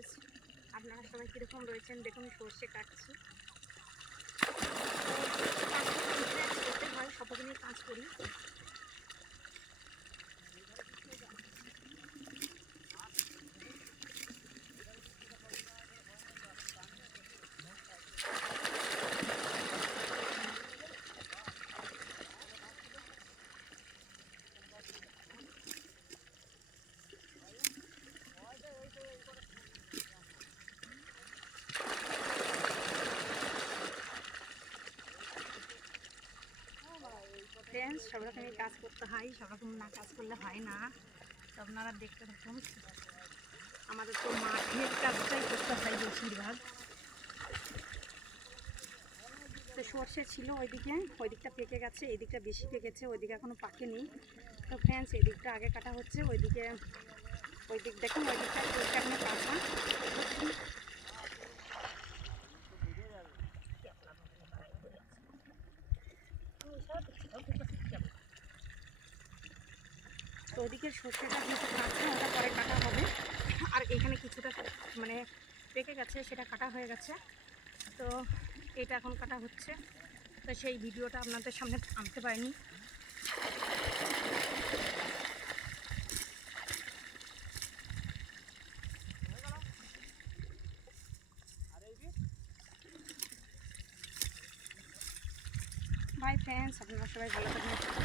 ফ্রেন্ডস, আপনারা সবাই কীরকম রয়েছেন? দেখুন সর্ষে কাটছি। করতে হয়, সবদিনই কাজ করি। ফ্রেন্ডস, সব রকমই কাজ করতে হয়, সব রকম না কাজ করলে হয় না। তো আপনারা দেখতে থাকুন। আমাদের তো মাঠের কাজটাই করতে হয় বেশিরভাগ। তো সর্ষে ছিল ওইদিকে, ওই দিকটা পেকে গেছে, এই দিকটা বেশি পেকেছে, ওই দিকে এখনও পাকেনি। তো ফ্রেন্ডস, এই দিকটা আগে কাটা হচ্ছে, ওই দিক দেখুন, ওই দিকটা এখনো কাঁচা। তো ওইদিকের সর্ষেটা কিন্তু কাঁচা, ওটা পরে কাটা হবে। আর এখানে কিছুটা মানে পেকে গেছে, সেটা কাটা হয়ে গেছে। তো এটা এখন কাটা হচ্ছে। তো সেই ভিডিওটা আপনাদের সামনে আনতে পারিনি। বাই ফ্রেন্ডস, আপনারা সবাই ভালো থাকবেন।